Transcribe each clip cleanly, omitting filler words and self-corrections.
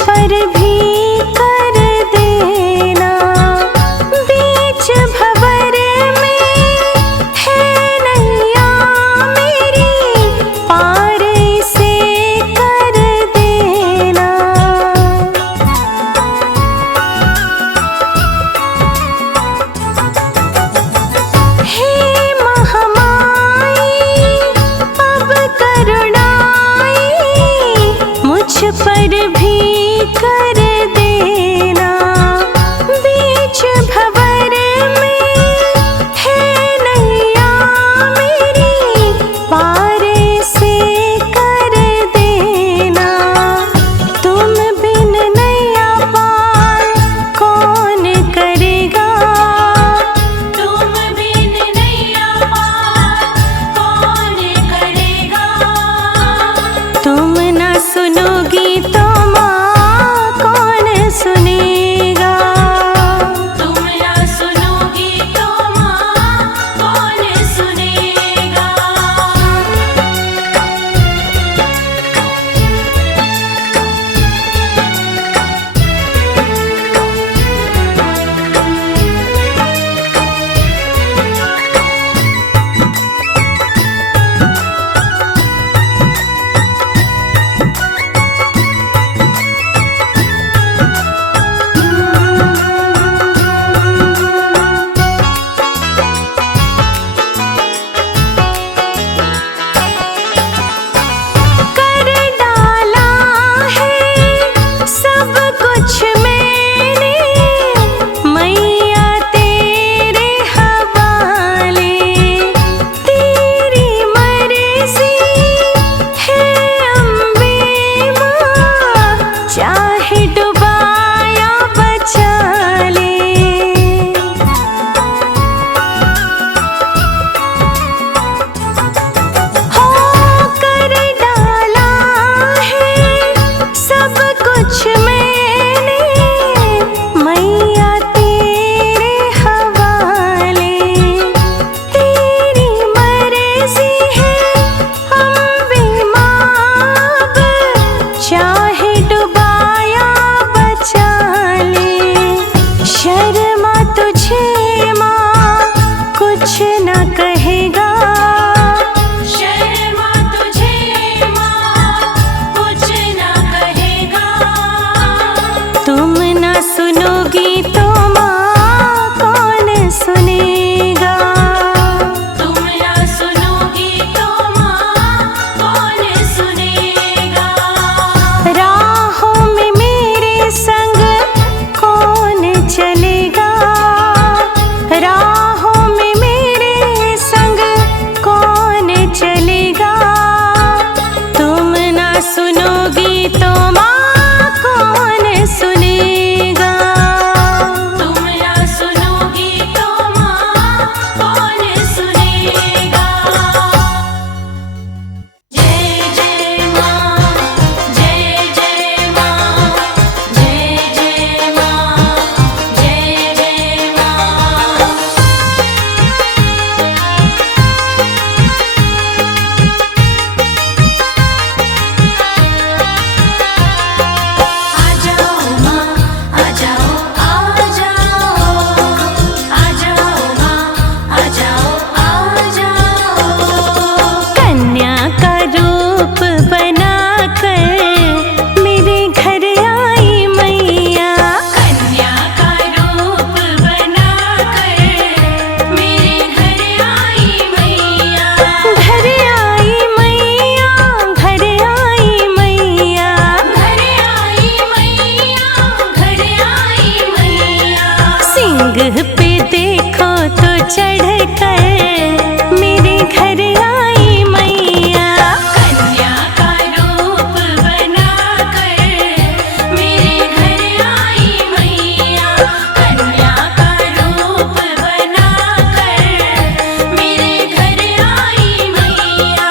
पर भी कर देना। बीच भंवर में है नैया मेरी, पार से कर देना। हे महामाई अब करुणाई, मुझ पर भी कर देना। बीच भंवर में है नैया मेरी, पार से कर देना। तुम बिन नैया पार कौन करेगा, तुम बिन नैया पार कौन करेगा। तुम न सुनोगी तो माँ कौन सुनेगा, तुम न सुनोगी तो माँ कौन सुनेगा। कर डाला है सब कुछ मैंने, मैया तेरे हवाले। तेरी मर्जी है अम्बे माँ, चाहे डुबाया बचा ले। हो कर डाला है सब कुछ मैंने, मैया तेरे हवाले। तेरी मर्जी है अम्बे माँ, चाहे डुबाया बचा ले। शर्मा तुझे माँ कुछ न कहेगा, शर्मा तुझे माँ कुछ न कहेगा। तुम न सुनोगी तो माँ कौन सुनेगा, तुम न सुनोगी तो माँ कौन सुनेगा। राहों में मेरे संग कौन चलेगा, राहों में मेरे संग कौन चलेगा। तुम न सुनोगी तो माँ कौन सुनेगा, तुम न सुनोगी तो माँ कौन सुनेगा। जय जय माँ, जय जय माँ, जय जय माँ, जय जय माँ। आ जाओ माँ, आ जाओ, आ जाओ, आ जाओ माँ, आ जाओ, आ जाओ। कन्या का रूप बनाकर मेरे घर आई मैया, कन्या का रूप बनाकर मेरे घर आई मैया। घर आई मैया, घर आई मैया, घर आई मैया, घर आई मैया। सिंह पे देखो तो चढ़ कर मेरे घर आई मैया, कन्या का रूप बनाकर मेरे घर आई मैया, कन्या का रूप बनाकर मेरे घर आई मैया।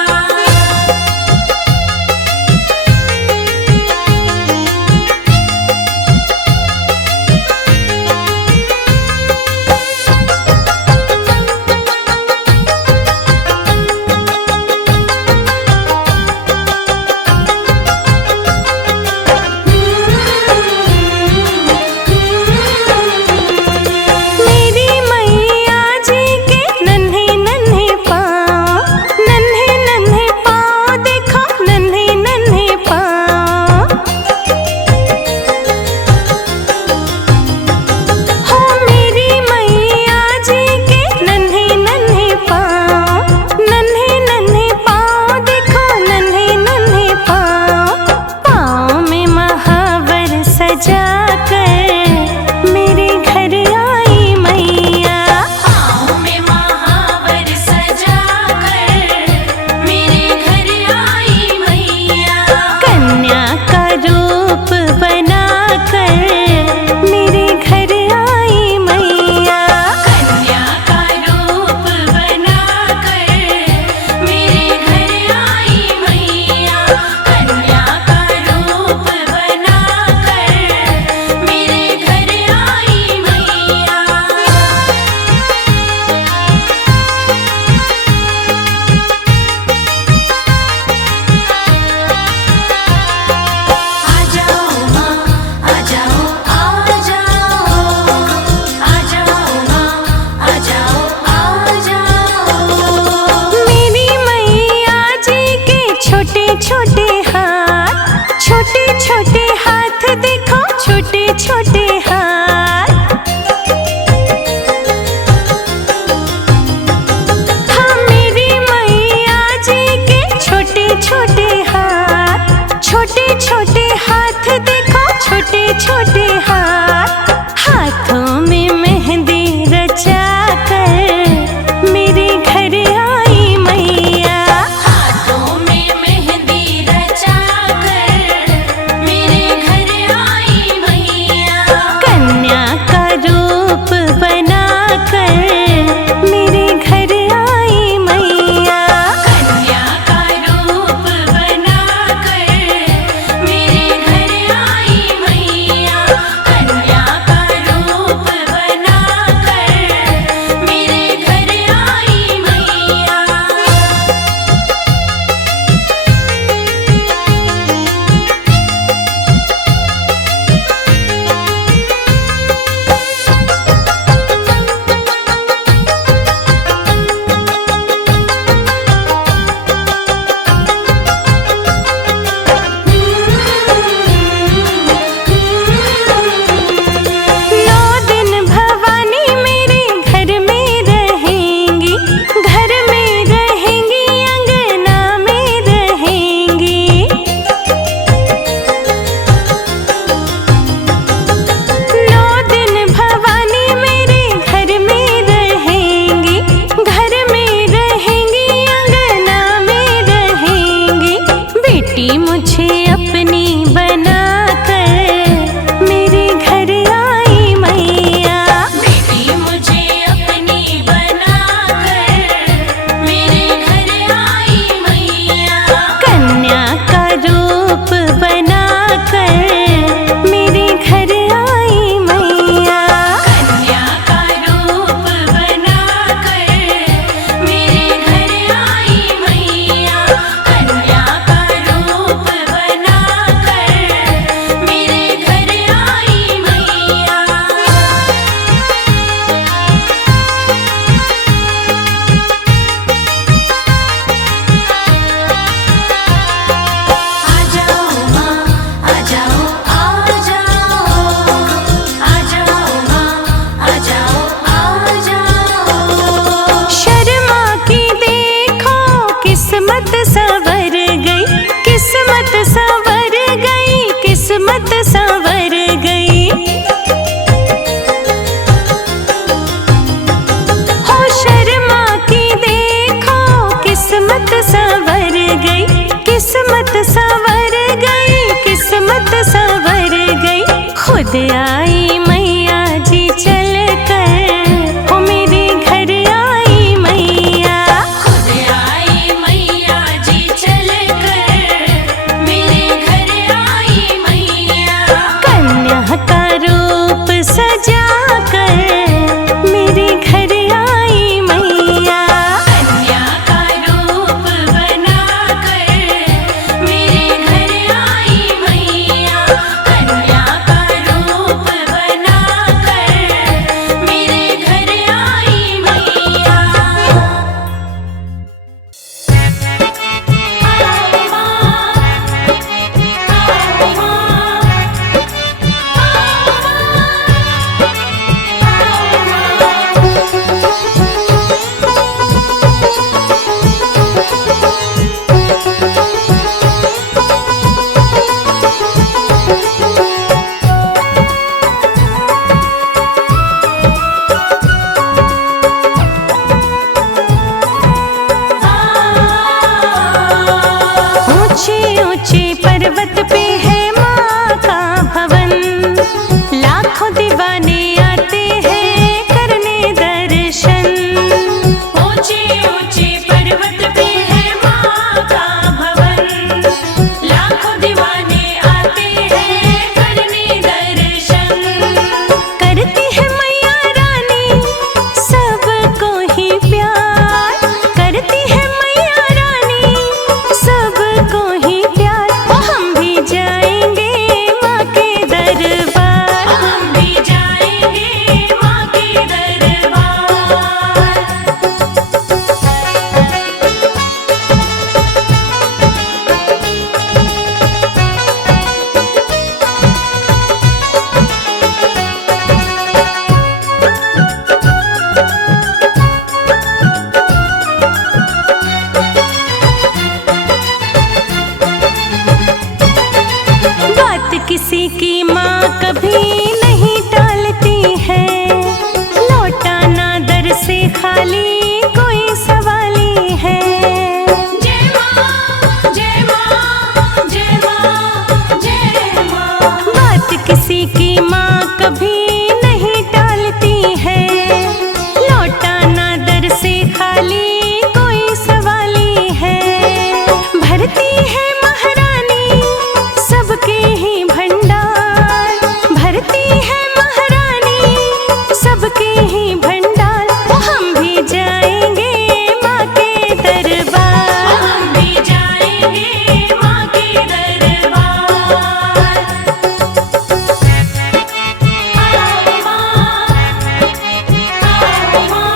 छोटे हाथ, हाथों में मेहंदी रचा कर मेरे घर आई मैया। हाथों में मेहंदी रचा कर मेरे घर आई मैया। कन्या का रूप बना कर मेरे घर आई मैया। कन्या का रूप बना कर मेरे घर आई मैया। कन्या का रूप बना कर मेरे घर आई मैया। नौ दिन भवानी मेरे घर में रहेंगी, घर में रहेंगी, अंगना में रहेंगी। नौ दिन भवानी मेरे घर में रहेंगी, घर में रहेंगी, अंगना में रहेंगी। बेटी मुझे अपनी बना कर मेरे घर आई मैया। बेटी मुझे अपनी बना कर मेरे घर आई मैया। कन्या का रूप बना कर मेरे घर आई मैया। कन्या का रूप बना कर मेरे घर आई मैया। कन्या का रूप बना कर मेरे घर आई मैया। आ जाओ माँ, आ जाओ, आ जाओ, आ जाओ माँ, आ जाओ, आ जाओ। शर्मा की देखो किस्मत संवर गई, किस्मत संवर गई, किस्मत संवर गई। हो शर्मा की देखो किस्मत संवर गई, किस्मत संवर गई, किस्मत संवर गई। खुद आई मैया जी चल कर, हो मेरे घर आई मैया। खुद आई मैया जी चल कर मेरे घर आई मैया। कन्या का रूप सजा कर मेरे घर आई मैया। कन्या का रूप बना कर मेरे घर आई मैया। कन्या का रूप की माँ कभी नहीं टालती है, लौटाना दर से खाली कोई सवाली है। जय माँ, जय माँ, जय माँ, जय माँ। बात किसी की माँ कभी नहीं टालती है, लौटाना दर से खाली कोई सवाली है। भरती है महारानी सबके ही भंडार, भरती है महारानी सबके ही भंडार। ओ हम भी जाएंगे माँ के दरबार, हम भी जाएंगे माँ के दरबार। आओ माँ, आओ माँ,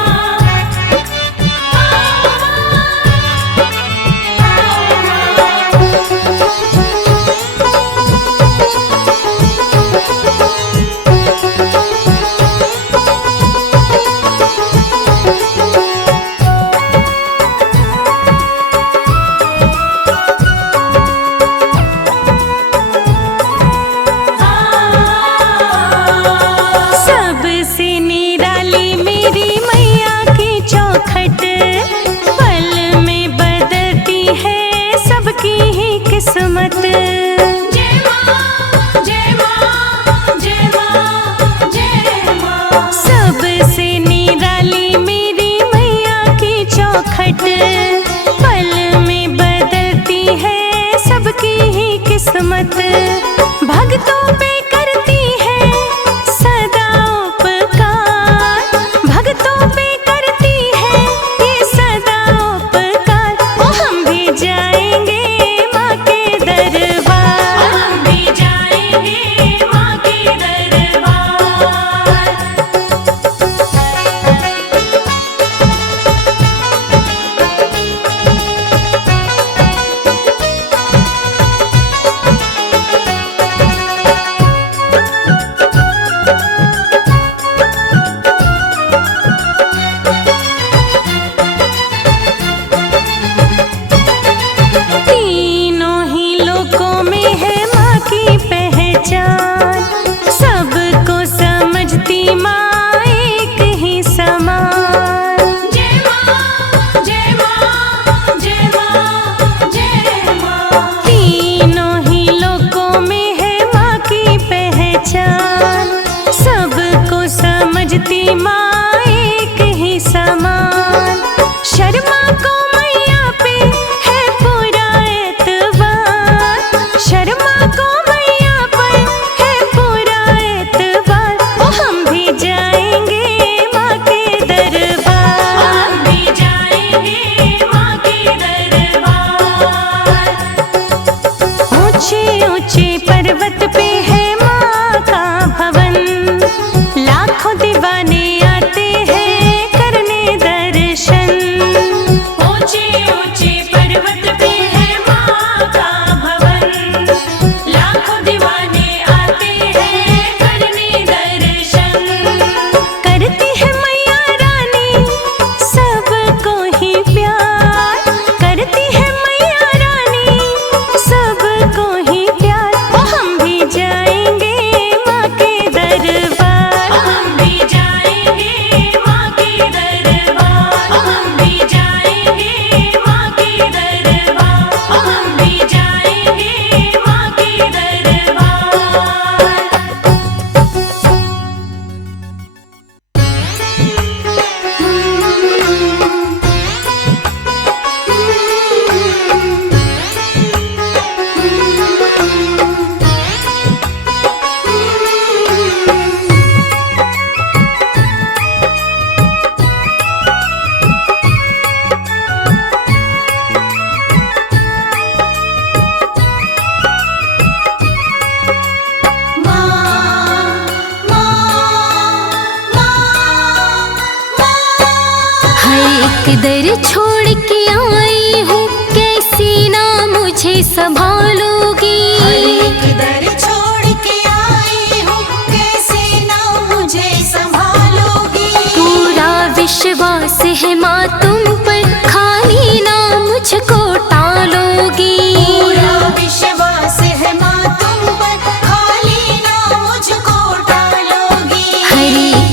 सबसे निराली मेरी मैया की चौखट, पल में बदलती है सबकी ही किस्मत। जय माँ, जय माँ, जय माँ, जय माँ। सबसे निराली मेरी मैया की चौखट, पल में बदलती है सबकी ही किस्मत। भक्तों पे करती है सदा उपकार, भक्तों पे करती है ये सदा उपकार। ओ हम भी जाएंगे माँ के दरबार, हम भी जाएंगे माँ के दरबार। तीनों ही लोकों में है माँ की पहचान, सबको समझती माँ एक ही समान। जय माँ, जय माँ, जय माँ, जय माँ। तीनों ही लोकों में है माँ की पहचान, सबको समझती माँ एक ही समान। शर्मा को मैया पे है पूरा एतबार, शर्मा को मैया पर है पूरा एतबार। ओ हम भी जाएंगे माँ के दरबार, हम भी जाएंगे माँ के दरबार। ऊंचे ऊंचे पर्वत पे है माँ का भवन, लाखों दीवाने आते हैं करने दर्शन। ऊंचे ऊंचे पर्वत पे है माँ का भवन, लाखों दीवाने आते हैं करने दर्शन। करती है मैया रानी सबको ही प्यार, करती है मैया रानी सबको ही प्यार। ओ हम भी जाएंगे माँ के दरबार, हम भी जाएंगे माँ के दरबार, हम भी जाएंगे माँ के दरबार, हम भी जाएंगे माँ के दरबार। किधर छोड़ के आई हूँ, कैसी ना मुझे संभालोगी। किधर छोड़ के आई हूँ, कैसे ना मुझे संभालोगी। पूरा विश्वास है माँ तुम पर, खाली ना मुझको टालोगी। पूरा विश्वास है माँ तुम पर, खाली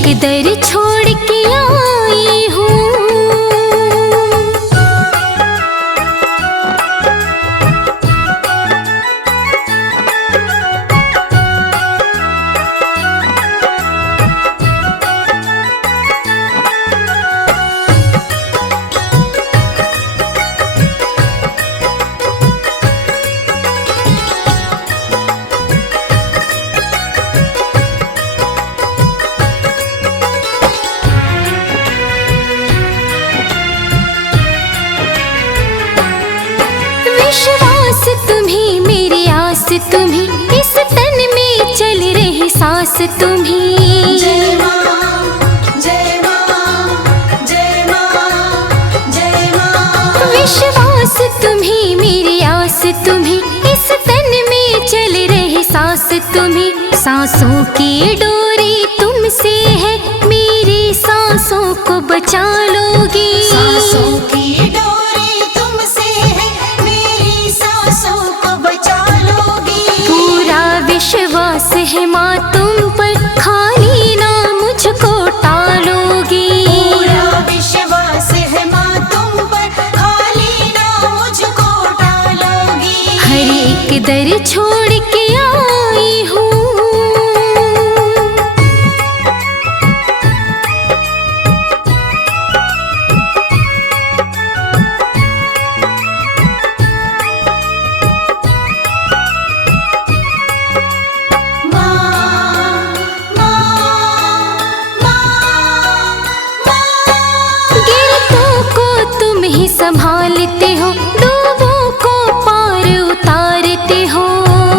एक दर छोड़ के आई हूँ। विश्वास तुम्ही मेरी आस तुम्ही, इस तन में चल रही सांस तुम्ही। जय माँ जय माँ जय माँ जय माँ। विश्वास तुम्ही मेरी आस तुम्ही, इस तन में चल रही सांस तुम्ही। सांसों की डोरी तुमसे है, मेरी सांसों को बचा लोगी। सांसों की डोरी तुमसे है, मेरी सांसों को बचा लोगी। पूरा विश्वास है माँ तुम पर, खाली ना मुझको टालोगी। पूरा विश्वास है माँ तुम पर, खाली ना मुझको टालोगी। हर एक दर छोड़ के आई हूँ। गिरतों को तुम ही संभालते हो, डूबों को पार उतारते हो।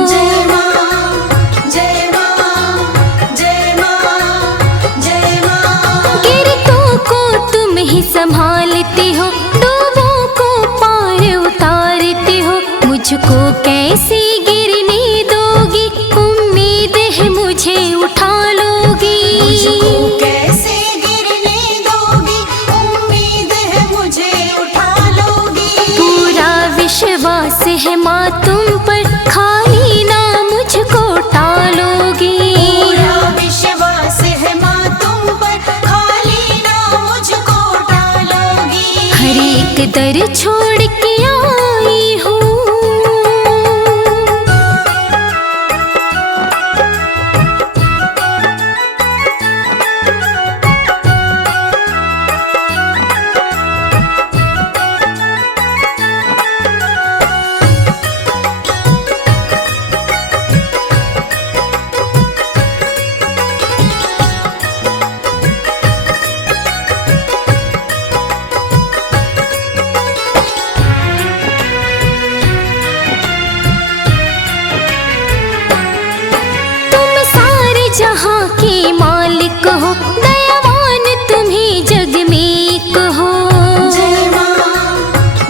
जय माँ जय माँ जय माँ जय माँ। गिरतों को तुम ही संभालते हो, डूबों को पार उतारते हो। मुझको कैसे गिरने दोगी, उम्मीद है मुझे उठा लोगी। मुझको कैसे गिरने दोगी, उम्मीद है मुझे उठा लोगी। पूरा विश्वास है माँ तुम पर, खाली ना मुझको टालोगी। पूरा विश्वास है माँ तुम पर, खाली ना मुझको टालोगी। हर एक दर छोड़ के आई हूँ। तुम सारे जहाँ के मालिक हो, दयावान तुम्ही जग में एक हो। जय माँ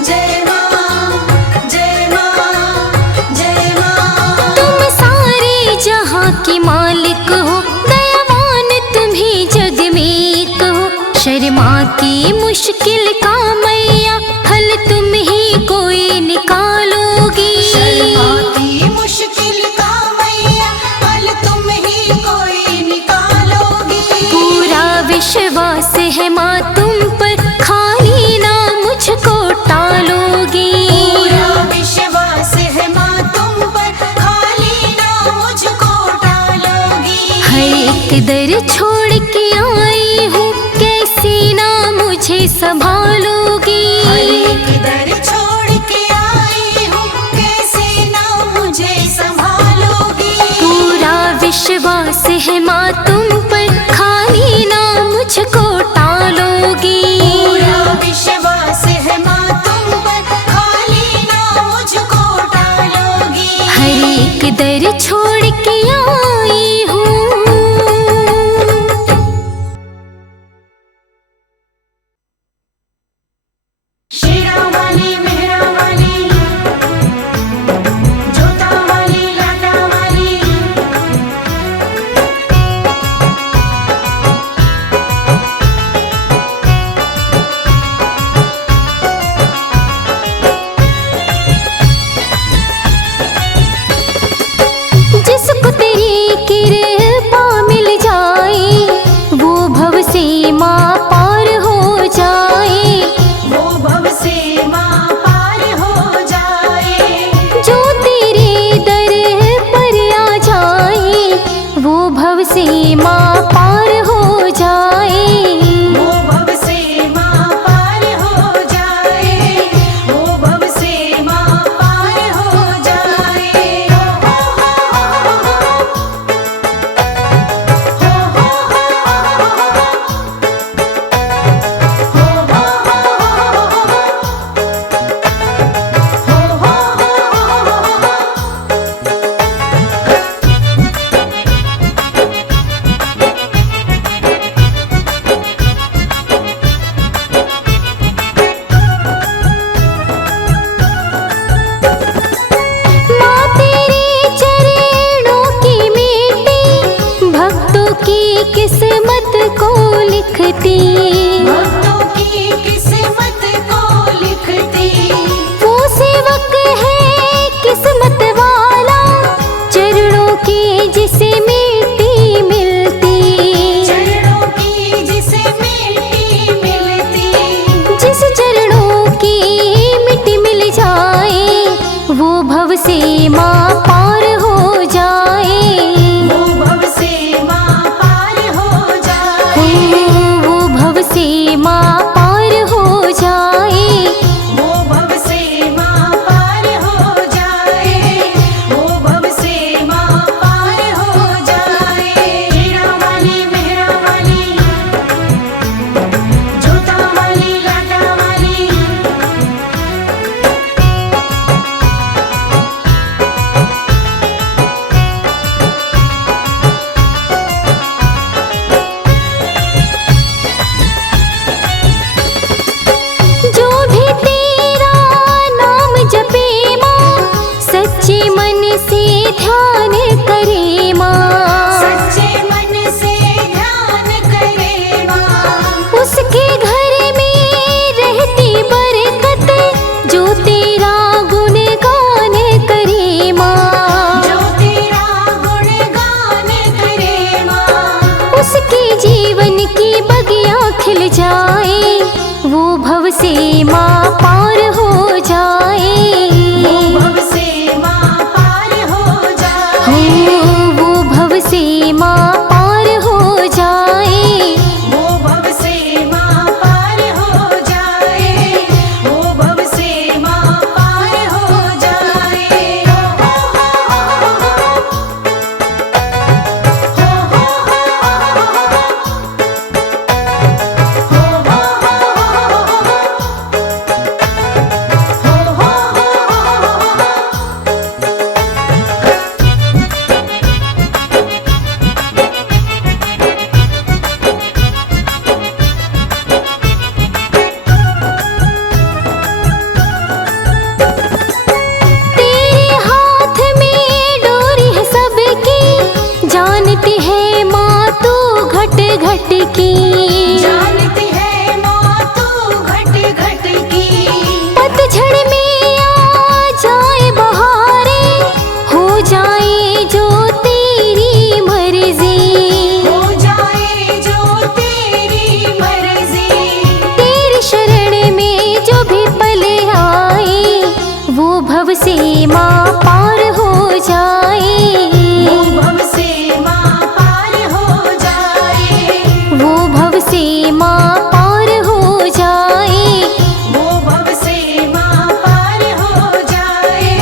जय माँ जय माँ जय माँ। तुम सारे जहाँ के मालिक हो, दयावान तुम्ही जग में एक हो। शर्मा की मुश्किल का मैया, हल तुम ही कोई निकालोगी। शर्मा की मुश्किल का मैया, हल तुम ही कोई निकालोगी। पूरा विश्वास है माँ तुम पर, खाली ना मुझको टालोगी। पूरा विश्वास है माँ तुम पर, खाली ना मुझको टालोगी। हर एक दर छोड़ के आई हूँ, कैसे ना मुझे संभालोगी। हर एक दर छोड़ के आई हूँ, कैसे ना मुझे संभालोगी। पूरा विश्वास है माँ तुम पर, खाली ना मुझको टालोगी। पूरा विश्वास है माँ तुम पर, खाली ना मुझको टालोगी। हर एक दर छोड़ के आई हूँ। शेरा वाली मेहरा वाली, जोता वाली लाटा वाली। जिसको वो भव सीमा पार हो जाए। वो भव सीमा पार हो जाए, वो भव सीमा पार हो जाए। हो हो हो माँ तेरे चरणों की मिट्टी भक्तों की किस्मत को लिखती। भक्तों की किस्मत को लिखती। वो सेवक है किस्मत वाला चरणों की जिसे मिट्टी मिलती। चरणों की जिसे मिट्टी मिलती। जिस चरणों की मिट्टी मिल जाए वो भव सीमा पार हो जाए। वो भव सीमा पार हो जाए। वो भव सीमा पार हो जाए। वो भव सीमा पार हो जाए। वो भव सीमा पार हो जाए। हीरा वाली मेहरा वाली, जोता वाली लाटा वाली। जो भी तेरा नाम जपे माँ सच्चे मन से ध्यान करे माँ। सच्चे मन से ध्यान करे माँ। उसके घर में रहती बरकत जो तेरा गुणगान करे माँ। जो तेरा गुणगान करे माँ। उसके जीवन की बगिया खिल जाए वो भव सीमा पार हो जाए। वो भव सीमा पार हो जाए। वो भव सीमा पार हो जाए। वो भव सीमा पार हो जाए। वो भव सीमा पार हो जाए। हो हो तेरे हाथ में डोरी है सबकी जानती है माँ तू घट घट की। जानती है माँ तू घट घट की। पतझड़ में आ जाए बहारे हो जाए जो तेरी मर्जी। हो जाए जो तेरी मर्जी। तेरी शरण में जो भी पल आए वो भव सीमा पार हो जाए। वो भव सीमा पार हो जाए। वो भव सीमा पार हो जाए। वो भव सीमा पार हो जाए।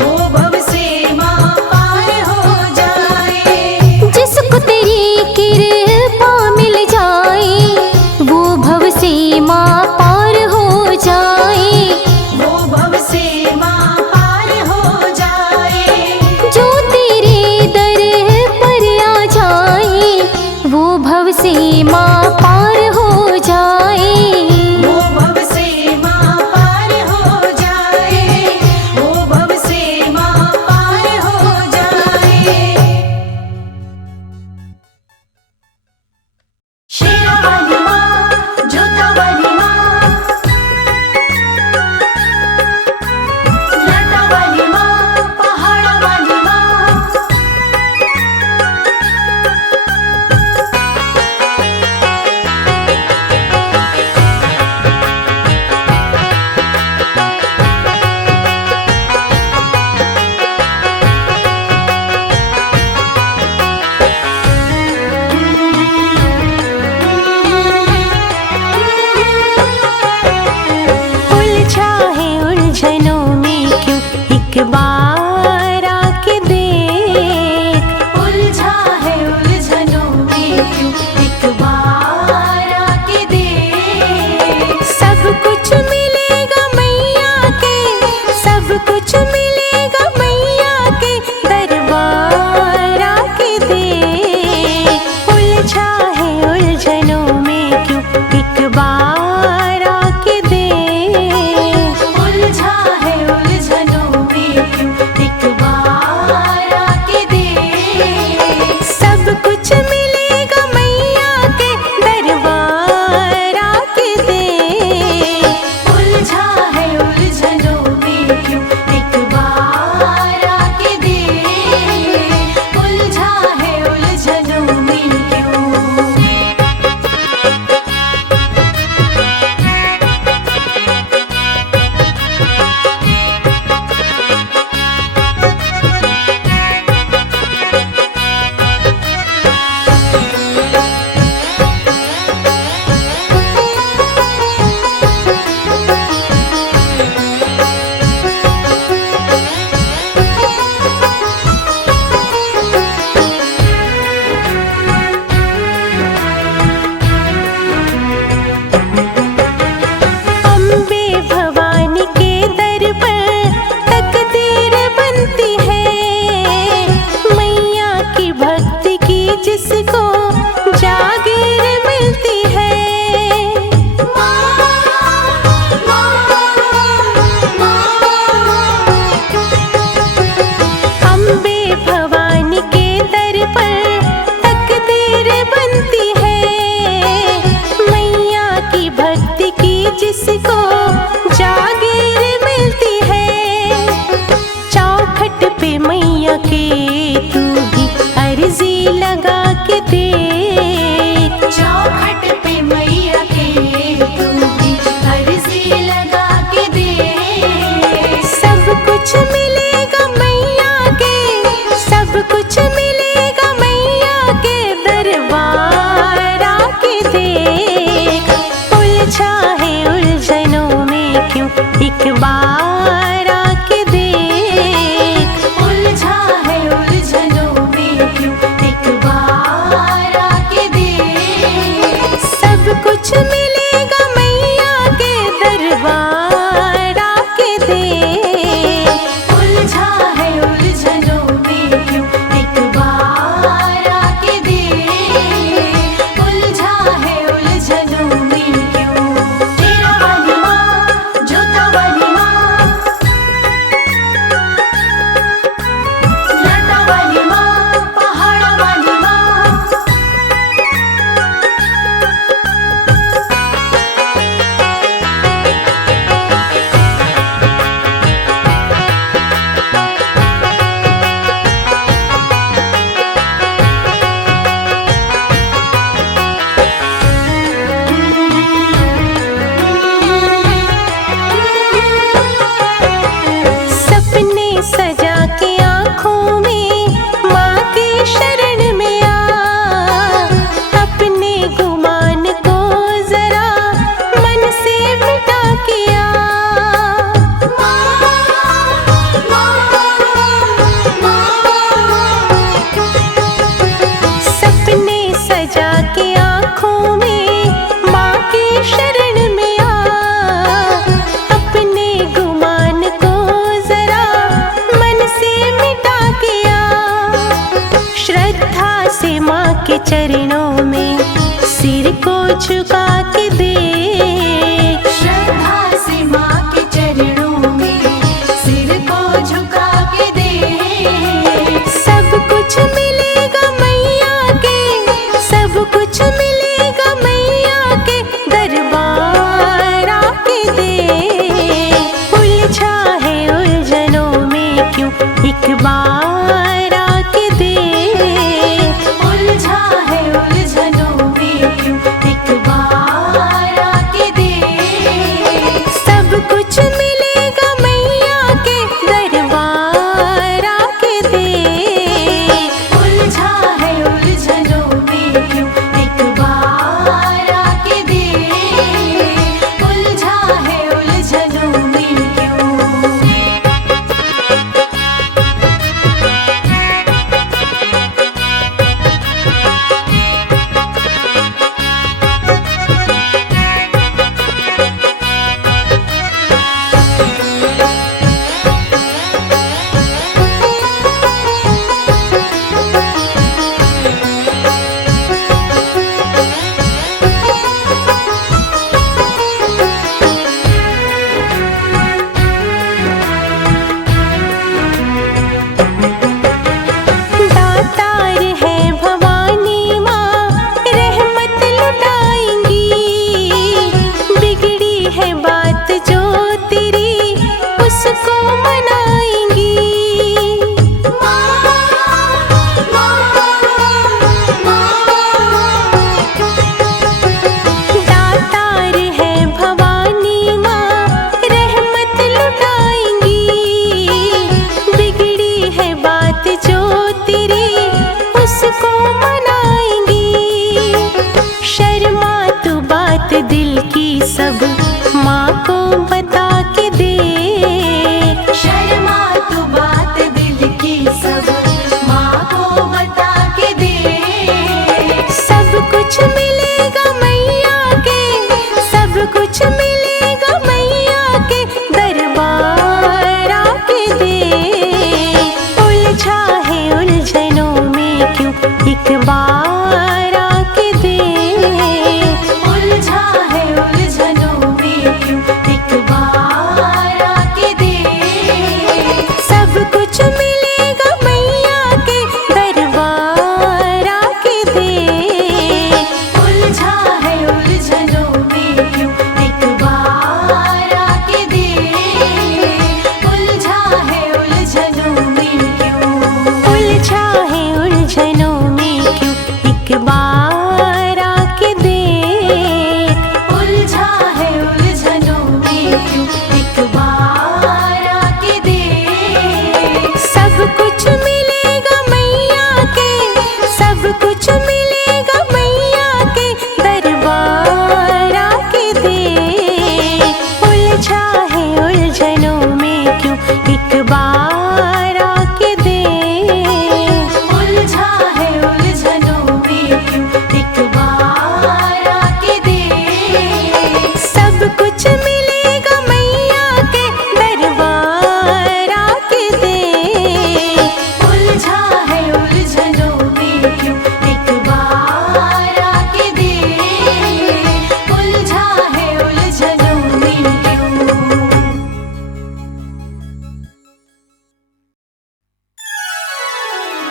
वो भव सीमा पार हो जाए। जिसको तेरी कृपा मिल जाए वो भव सीमा पार हो जाए। वो भव सीमा पार हो जाए। जो तेरे दर पर आ जाए वो भव सीमा पार हो जाए। वो भव सीमा पार हो जाए। वो भव सीमा पार हो जाए। शेरा वाली माँ, जोता वाली माँ, लाटा वाली माँ, पहाड़ा वाली माँ। एक बार आके देख। उलझा है उलझनों में क्यों, एक बार आके देख। सब कुछ मिलेगा मैया के, सब कुछ मिलेगा मैया के, दरबार आके देख। उलझा है उलझनों में क्यों, एक बार आके देख। उलझा है उलझनों में क्यों, एक बार आके देख। सब कुछ मिलेगा मैया के, दरबार आके देख। उलझा है उलझनों में क्यों, एक बार आके देख। उलझा है उलझनों में क्यों। अम्बे भवानी के दर पर तकदीर बनती है। मैया की भक्ति की जिसको जागीर मिलती है। अम्बे भवानी के दर पर तकदीर बनती है। मैया की भक्ति की जिसको जागीर मिलती है। चौखट पे मैया के तू भी अर्जी लगा के देख। चौखट पे मैया के तू भी अर्जी लगा के दे। सब कुछ मिलेगा मैया के, सब कुछ मिलेगा मैया के, दरबार आके देख। उलझा है उलझनों में क्यों, एक बार आके देख। उलझा है उलझनों में क्यों, एक बार आके देख। सब कुछ मिलेगा मैया के, दरबार आके देख। उलझा है उलझनों में क्यों, एक बार आके देख। उलझा है उलझनों में क्यों। तेरा वाली माँ, जोता वाली माँ, लाटा वाली माँ, पहाड़ा वाली माँ। सपने सजा के आँखों में माँ के शरण में आ। अपने गुमान को जरा मन से मिटा के आ। सपने सजा के आँखों में माँ के शरण में आ। अपने गुमान को जरा मन से मिटा के आ। श्रद्धा से माँ के चरणों में सिर को झुका के देख। श्रद्धा से माँ के चरणों में सिर को झुका के दे। सब कुछ मिलेगा मैया के, सब कुछ मिलेगा मैया के, दरबार आके देख। उलझा है उलझनों में क्यों, एक बार आके देख। उलझा है उलझनों में क्यों, एक बार आके सब माँ को बता के दे। शर्मा तू बात दिल की सब माँ को बता के दे। सब कुछ मिलेगा मैया के, सब कुछ मिलेगा मैया के, दरबार आके दे। उलझा है उलझनों में क्यों, एक बार आके दे। उलझा है उलझनों में क्यों, एक बार आके दे। सब कुछ मिलेगा मैया के, दरबार आके दे। उलझा है उलझनों में क्यों, एक बार आके दे। उलझा है उलझनों में क्यों। उलझा है उलझनों में क्यों, एक बार आके दे। उलझा है उलझनों में क्यों, एक बार आके दे। सब कुछ मिलेगा मैया के, सब कुछ मिलेगा मैया के, दरबार आके दे। उलझा है उलझनों में क्यों, एक बार आके दे। उलझा है उलझनों में क्यों, एक बार आके दे। सब कुछ मिलेगा मैया के, दरबार आके दे। उलझा है उलझनों में क्यों, एक बार आके दे। उलझा है उलझनों में क्यों।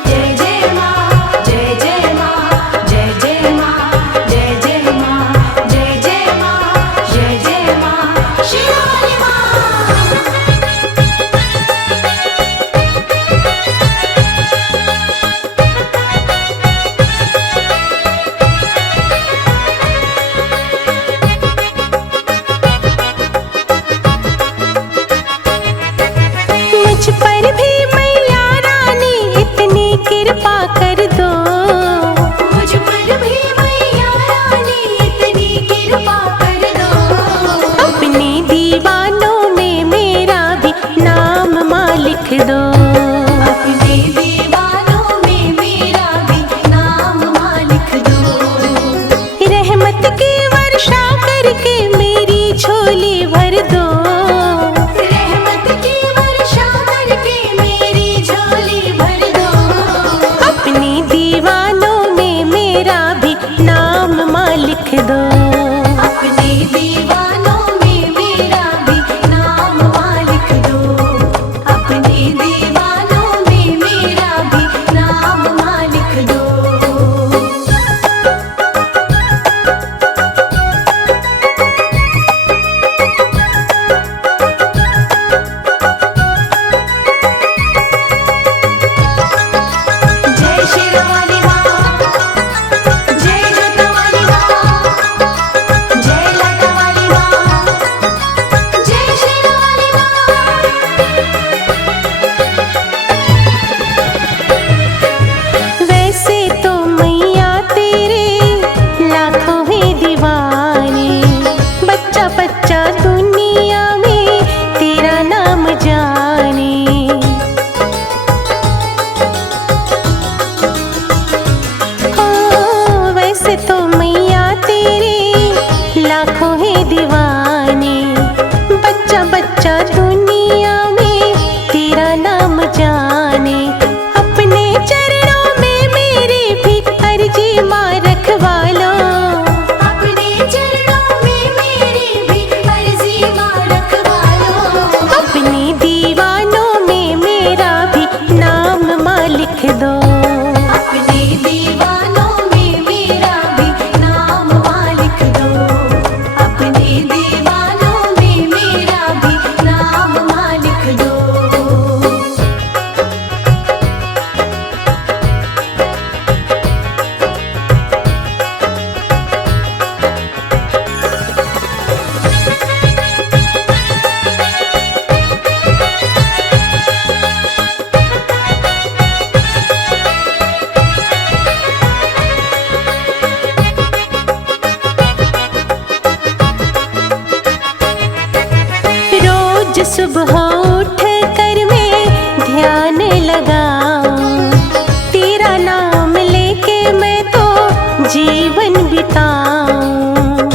जय जय माँ, जय जय माँ, जय जय माँ, जय जय माँ, जय जय माँ, जय जय माँ, शिवाली माँ। मुझ पर भी मैया रानी इतनी कृपा कर दो। मुझ पर भी मैया रानी इतनी कृपा कर दो। अपने दीवानों में मेरा भी नाम माँ लिख दो। अपने दीवानों में मेरा भी नाम माँ लिख दो। रहमत की वर्षा करके मेरी झोली भर दो। रहमत की वर्षा करके मेरी झोली भर दो। अपने दीवानों में मेरा भी नाम माँ लिख दो। अपने दीवानों में मेरा भी नाम माँ लिख दो। अपने दीवानों में मेरा भी नाम माँ लिख दो। जय शेरावाली माँ, जय जोतावाली माँ, जय लाटावाली माँ, जय शेरावाली माँ। वैसे तो मैया तेरे लाखों हैं दीवाने, बच्चा बच्चा दुनिया में तेरा नाम जाने। हाँ, वैसे तो मैया तेरे लाखों हैं दीवाने, बच्चा बच्चा दुनिया में तेरा नाम जाने। अपने चरणों में मेरी भी अर्जी माँ रखवा लो। अपने चरणों में मेरी भी अर्जी माँ रखवा लो। अपने दीवानों में मेरा भी नाम माँ लिख दो। अपने दीवानों में मेरा भी सुबह उठ कर मैं ध्यान लगाऊं, तेरा नाम लेके मैं तो जीवन बिताऊं।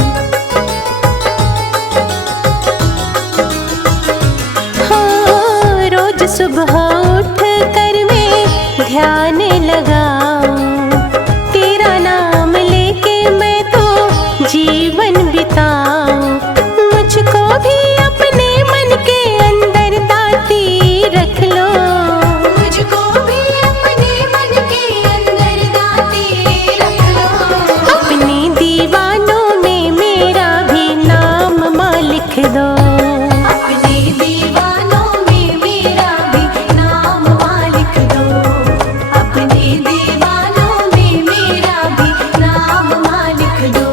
हाँ, रोज सुबह उठ कर मैं ध्यान लगाऊं, तेरा नाम लेके मैं तो जीवन बिताऊं। मुझको भी अपने मन के अंदर दाती रख लो, मुझको भी अपने मन के अंदर दाती रख लो। अपने दीवानों में मेरा भी नाम माँ लिख दो। अपने दीवानों में मेरा भी नाम माँ लिख दो। अपने दीवानों में मेरा भी नाम माँ लिख दो।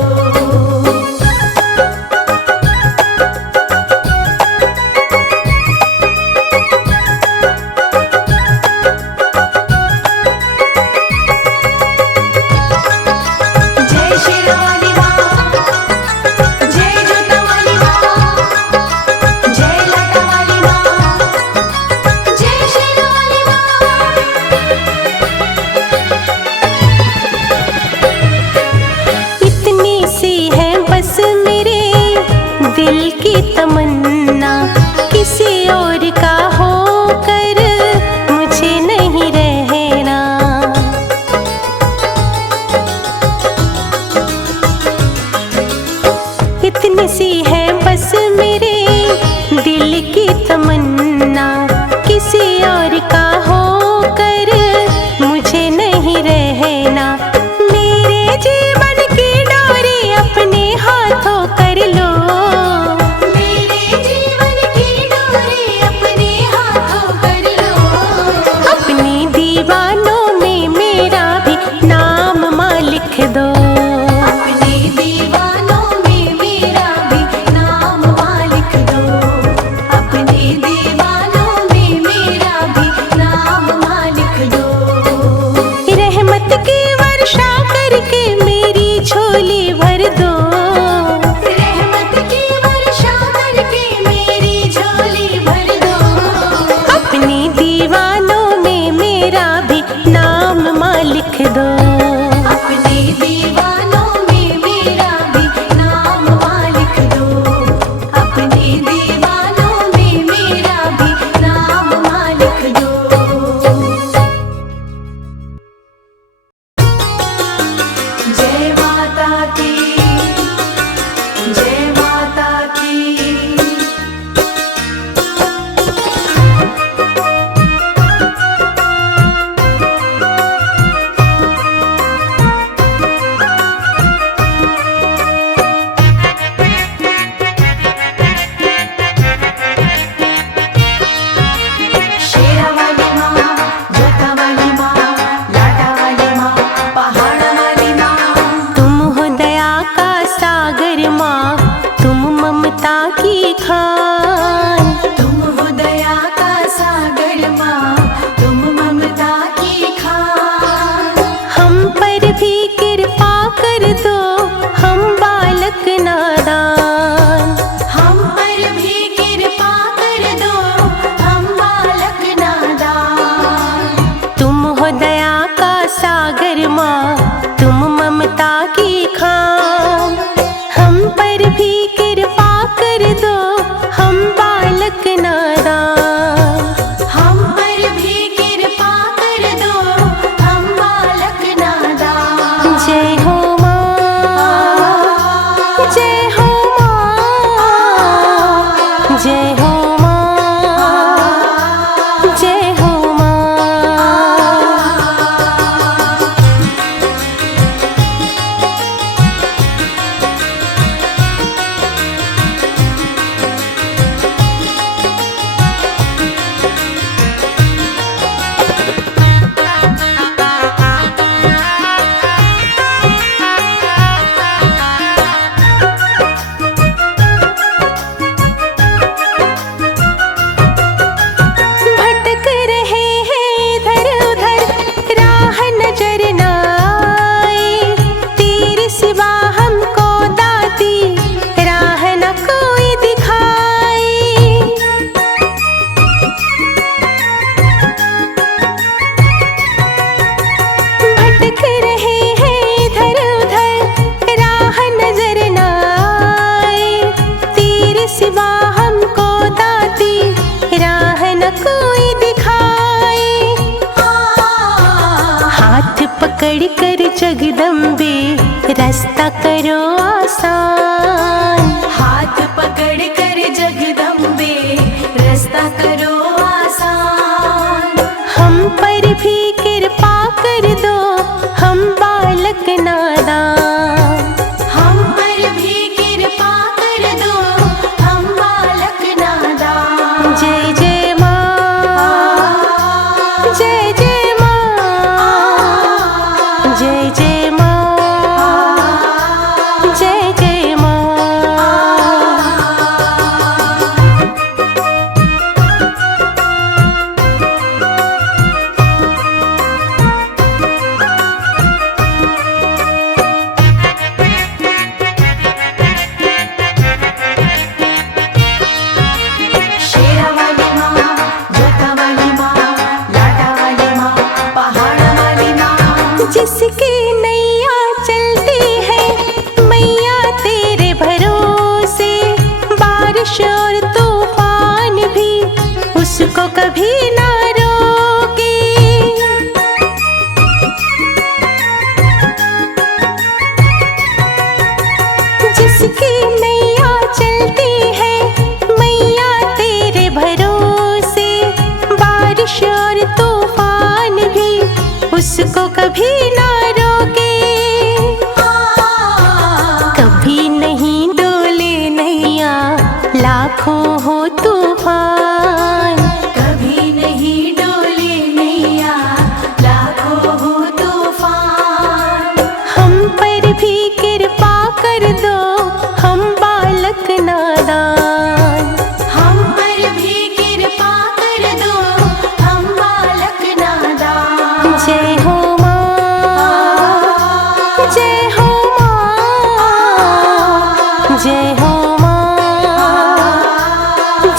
जय शेरावाली माँ, जय जोतावाली माँ, जय लतावाली माँ, जय शेरावाली माँ। इतनी सी है बस मेरे दिल की तमन्ना, किसी और का होकर मुझे नहीं रहना। इतनी सी है बस मेरे दिल की तमन्ना, किसी और का होकर मुझे नहीं रहना। मेरे जीवन की डोरी अपने हाथों कर लो, मेरे जीवन की डोरी अपने हाथों कर लो। अपने दीवानों में मेरा भी नाम माँ लिख दो। अपने दीवानों में मेरा भी नाम माँ लिख दो। अपने दीवानों में मेरा भी नाम माँ लिख दो। रहमत की वर्षा करके मेरी झोली भर दो। रहमत की वर्षा करके मेरी झोली भर दो। अपने दीवानों में मेरा भी नाम माँ लिख दो। अपने दीवानों में मेरा भी नाम माँ लिख दो। अपने दीवानों में मेरा भी नाम माँ लिख दो। जय माता की, जय माता की। शेरावाली माँ, जोतावाली माँ, लाटावाली माँ, पहाड़वाली माँ। तुम हो दया का सागर माँ, तुम ममता की खान। तुम हो दया का सागर माँ, तुम ममता की खान। हम पर भी कृपा कर दो, हम बालक नादान। हम पर भी कृपा कर दो, हम बालक नादान। तुम हो दया का सागर माँ, तुम ममता की खान। हम पर भी कृपा कर दो, हम बालक नादान। हम पर भी कृपा कर दो, हम बालक नादान। जय हो माँ, जय हो माँ, जय हो माँ, जय हो माँ। जगदम्बे रास्ता करो आसान। हाथ पकड़ कर जगदम्बे रास्ता करो आसान। हम पर भी कृपा कर दो, हम बालक नादान। हम पर भी कृपा कर दो, हम बालक नादान। जय जय माँ, जय जय माँ, जय जय माँ, जय जय माँ। शेरा वाली माँ, जोता वाली माँ, लाटा वाली माँ, पहाड़ वाली माँ। जिसकी नैया चलती है मैया तेरे भरोसे, बारिश और तूफान भी उसको कभी ना रोके। जिसकी नैया चलती है मैया तेरे भरोसे, बारिश और तूफान भी उसको कभी ना रोके। कभी नहीं डोले नैया लाखों हो तूफान। कभी नहीं डोले नैया लाखों हो तूफान। हम पर भी कृपा कर दो, हम बालक नादान। हम पर भी कृपा कर दो, हम बालक नादान। जय हो माँ, जय हो माँ, जय हो माँ,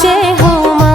जय हो माँ।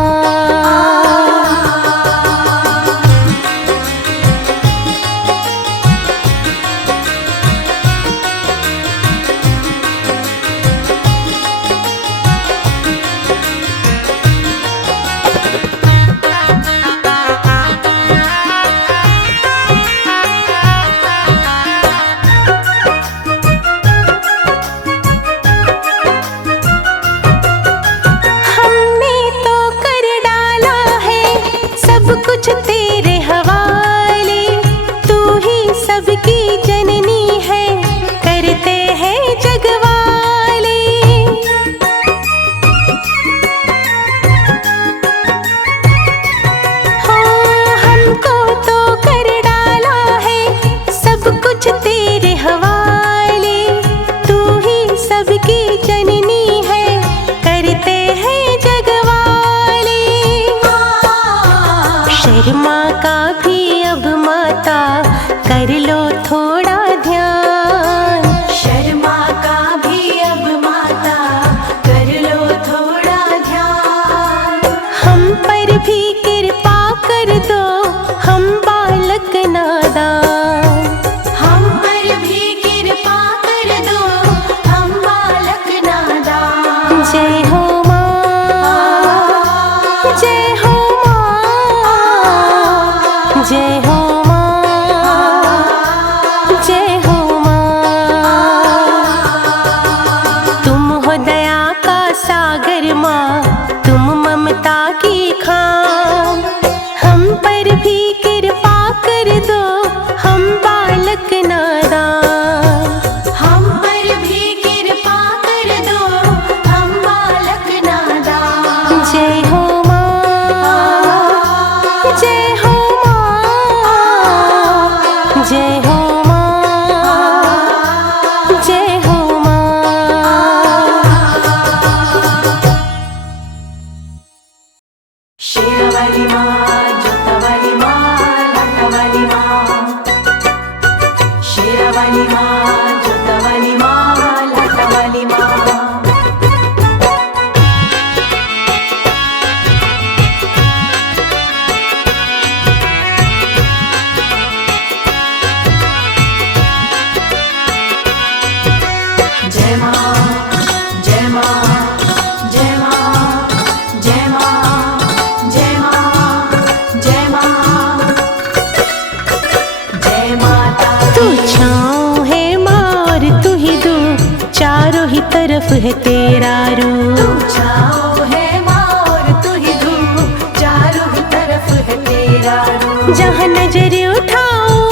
तरफ है तेरा रूप। तू छाँव है माँ और तू ही धूप, चारों ही तरफ है तेरा रूप। जहाँ नजर उठाऊं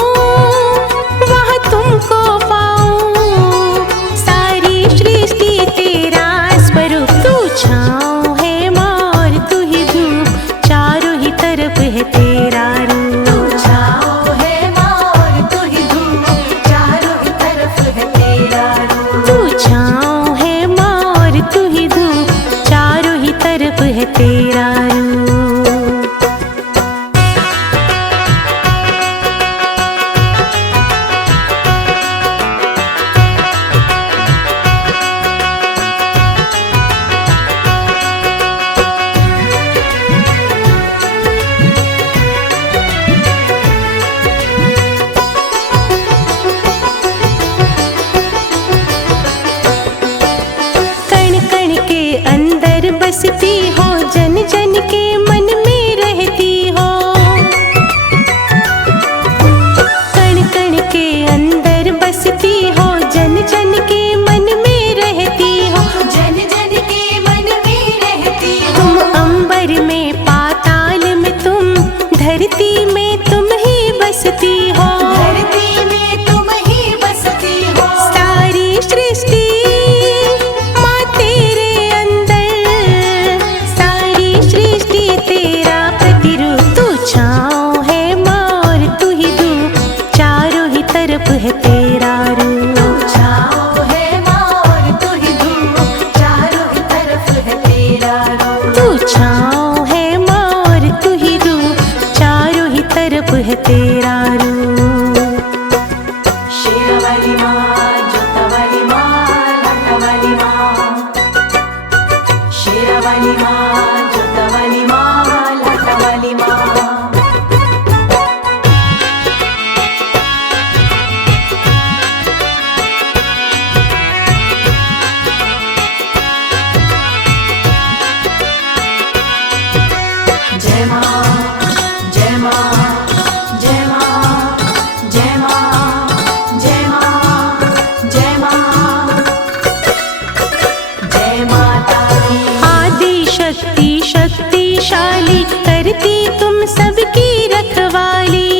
वहाँ तुमको पाऊं, सारी सृष्टि तेरा स्वरूप। तू छाँव है माँ और तू ही धूप, चारों ही तरफ है तेरा रूप। तू छाँव है माँ और तू ही धूप, चारों ही तरफ है तेरा रूप। तू छाँव है माँ और तू ही धूप, चारों ही तरफ है तेरा रूप। कण कण के अंदर बसती हो, जन जन के मन में रहती हो। कण कण के अंदर बसती हो, जन जन के मन में रहती हो। जन जन के मन में रहती हो। तुम अंबर में, पाताल में, तुम धरती में तुम ही बसती हो। धरती में तुम ही बसती हो। सारी सृष्टि माँ तेरे अंदर, सारी सृष्टि तेरा प्रतिरूप। तू छाँव है माँ और तू ही धूप, चारों ही तरफ है तेरा रूप। तू छाँव है माँ और तू ही धूप, चारों ही तरफ है तेरा रूप। तू छाँव है माँ और तू ही धूप, चारों ही तरफ है तेरा रूप। शेरावाली माँ, जोतावाली माँ, लाटावाली माँ। शेरावाली माँ, जोतावाली माँ, लाटावाली माँ। जय माँ, जय माँ, जय माँ, जय माँ, जय माँ, जय माँ। जय माता की। आदि शक्ति शक्तिशाली, करती तुम सबकी रखवाली।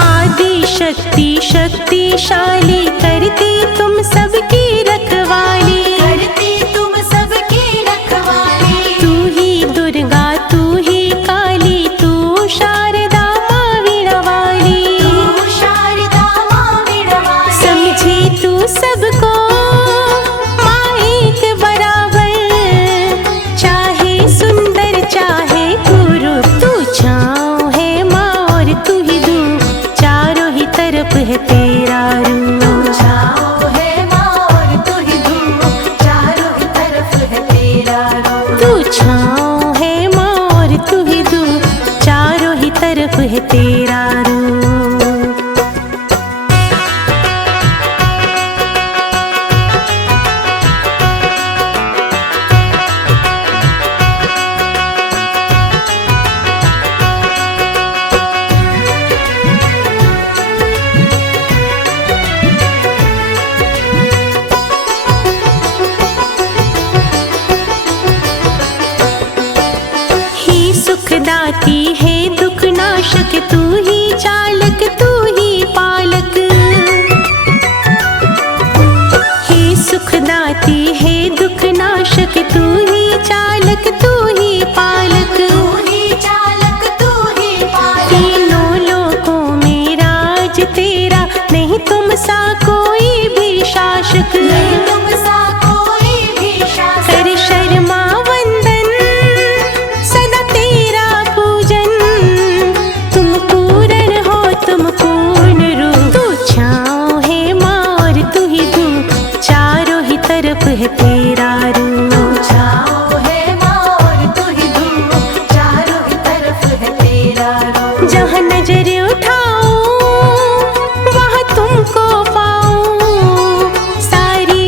आदि शक्ति शक्तिशाली, करती तुम सबकी रखवाली। करती तुम सबकी रखवाली। तू ही दुर्गा, तू ही काली, तू शारदा माँ वीणा वाली। तू शारदा माँ वीणा वाली। समझी तू सबको माँ एक बराबर, चाहे सुंदर चाहे कुरूप। तू छाँव है माँ और तू ही धूप, चारों ही तरफ है तेरा रूप। तू छाँव है माँ और तू ही धूप, चारों ही तरफ है तेरा रूप। तू छाँव है माँ और तू ही धूप, चारों ही तरफ है तेरा रूप। ही सुखदाती है दुख नाशक, तू ही चालक, तू ही पालक। ही सुखदाती है दुख नाशक, तू ही चालक, तू ही पालक। तू ही चालक, तू ही पालक। तीनों लोकों में राज तेरा, नहीं तुम सा कोई भी शासक। नहीं तुम सा कोई भी शासक। कर शर्मा वंदन, सदा तेरा पूजन। तुम पूर्ण हो, तुम पूर्ण रूप। तू छाँव है माँ और तू ही धूप, चारों ही तरफ है तेरा रूप। तू छाँव है माँ और तू ही धूप, चारों ही तरफ है तेरा रूप। जहाँ नजर उठाऊं वहाँ तुमको पाऊं, सारी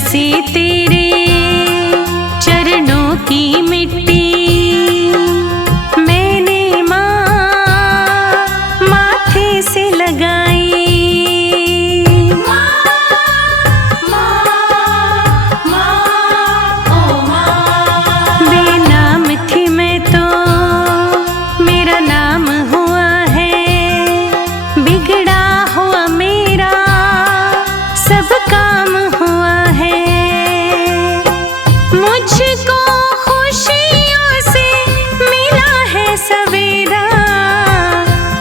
से तेरे चरणों की मिट्टी मैंने माथे से लगाई। बेनाम थी मैं तो मेरा नाम हुआ है, बिगड़ा हुआ मेरा सब काम हुआ है। मुझको खुशियों से मिला है सवेरा,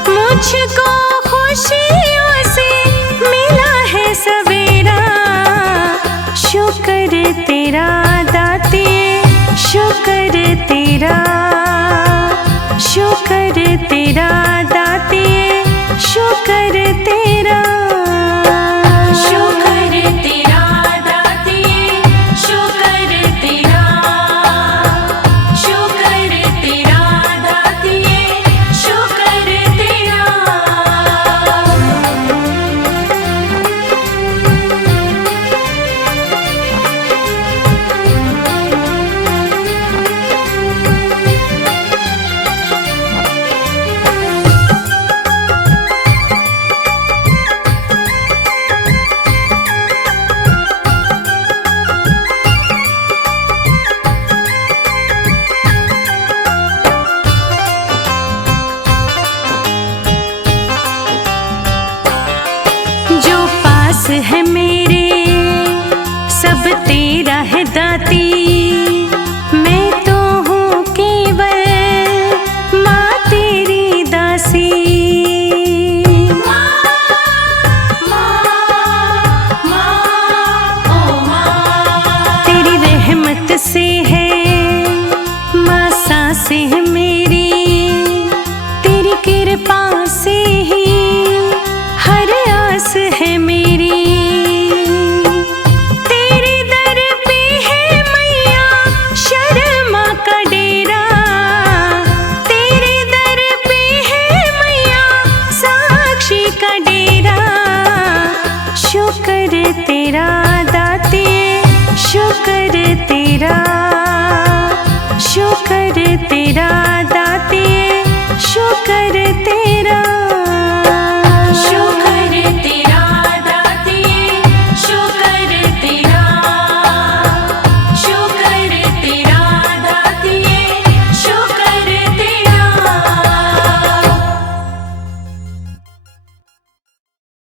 मुझको खुशियों से मिला है सवेरा। शुक्र तेरा दाते, शुक्र तेरा, शुक्र तेरा दाते, शुक्र तेरा, शुक्र तेरा दाते, शुक्र तेरा, शुक्र तेरा दाते, शुक्र तेरा। जो पास है मेरे